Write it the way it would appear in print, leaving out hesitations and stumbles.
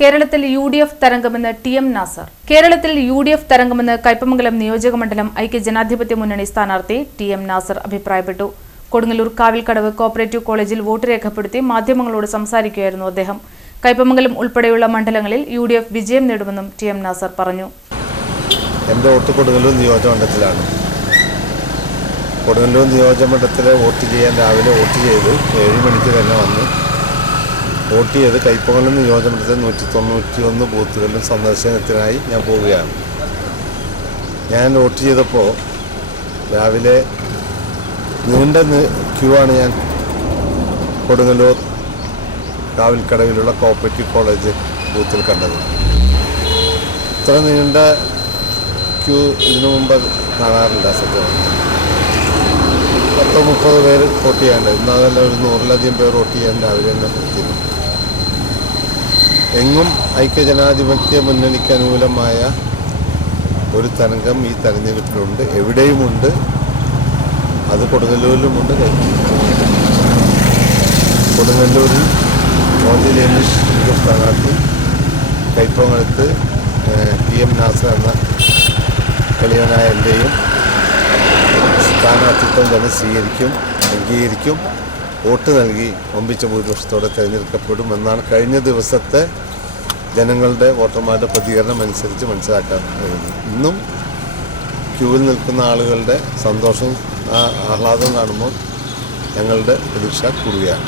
കേരളത്തിൽ UDF തരംഗമെന്ന് TM. Nasar. കേരളത്തിൽ UDF തരംഗമെന്ന് Kaipamangalam നിയോജകമണ്ഡലം ഐക്യജനാധിപത്യ മുന്നണി സ്ഥാനാർത്ഥി ടി.എം. നാസർ അഭിപ്രായപ്പെട്ടു. കൊടുങ്ങല്ലൂർ കാവിൽക്കടവ് കോപ്പറേറ്റീവ് കോളേജിൽ വോട്ട് രേഖപ്പെടുത്തി മാധ്യമങ്ങളോട് സംസാരിക്കുകയായിരുന്നു അദ്ദേഹം. കയ്പമംഗലം ഉൾപ്പെടെയുള്ള മണ്ഡലങ്ങളിൽ യു.ഡി.എഫ് വിജയം നേടുമെന്നും ടി.എം. നാസർ പറഞ്ഞു. എൻ്റെ വോട്ട് കൊടുങ്ങല്ലൂർ നിയോജകമണ്ഡലത്തിലാണ്. കൊടുങ്ങല്ലൂർ നിയോജകമണ്ഡലത്തിലെ വോട്ട് ചെയ്യാൻ രാവിലെ വോട്ട് ചെയ്ത് 7 മണിക്ക് തന്നെ വന്ന് വോട്ട് ചെയ്ത് കയ്പമംഗലം നിയോജകമണ്ഡലത്തിൽ 191 ബൂത്തുകളിലും സന്ദർശനത്തിനായി ഞാൻ പോവുകയാണ്. ഞാൻ വോട്ട് ചെയ്തപ്പോൾ രാവിലെ നീണ്ട ക്യൂ ആണ് ഞാൻ കൊടുങ്ങല്ലൂർ കാവിൽക്കടവിലുള്ള കോപ്പറേറ്റീവ് കോളേജ് ബൂത്തിൽ കണ്ടത്. ഇത്ര നീണ്ട ക്യൂ ഇതിനു മുമ്പ് കാണാറില്ല. സത്യമാണ് 10-30 പേര് വോട്ട് ചെയ്യാണ്ട്, ഇന്നതല്ല ഒരു 100-ലധികം പേർ വോട്ട് ചെയ്യാൻ രാവിലെ തന്നെ എത്തിയിരുന്നു. എങ്ങും ഐക്യജനാധിപത്യ മുന്നണിക്ക് അനുകൂലമായ ഒരു തരംഗം ഈ തെരഞ്ഞെടുപ്പിലുണ്ട്, എവിടെയുമുണ്ട്. അത് കൊടുങ്ങല്ലൂരിലുമുണ്ട്. കൊടുങ്ങല്ലൂരിൽ മോദി ലേനിഷ് സ്ഥാനാർത്ഥി, കയ്പമംഗലത്ത് ടി.എം. നാസർ എന്ന കളിയനായ എൻ്റെയും സ്ഥാനാർത്ഥിത്വം തന്നെ സ്വീകരിക്കും, അംഗീകരിക്കും. വോട്ട് നൽകി ഒമ്പിച്ച ഭൂരിപക്ഷത്തോടെ തിരഞ്ഞെടുക്കപ്പെടുമെന്നാണ് കഴിഞ്ഞ ദിവസത്തെ ജനങ്ങളുടെ വോട്ടർമാരുടെ പ്രതികരണം അനുസരിച്ച് മനസ്സിലാക്കാൻ കഴിയുന്നത്. ഇന്നും ക്യൂവിൽ നിൽക്കുന്ന ആളുകളുടെ സന്തോഷവും ആഹ്ലാദവും കാണുമ്പോൾ ഞങ്ങളുടെ പ്രതീക്ഷ കൂടുകയാണ്.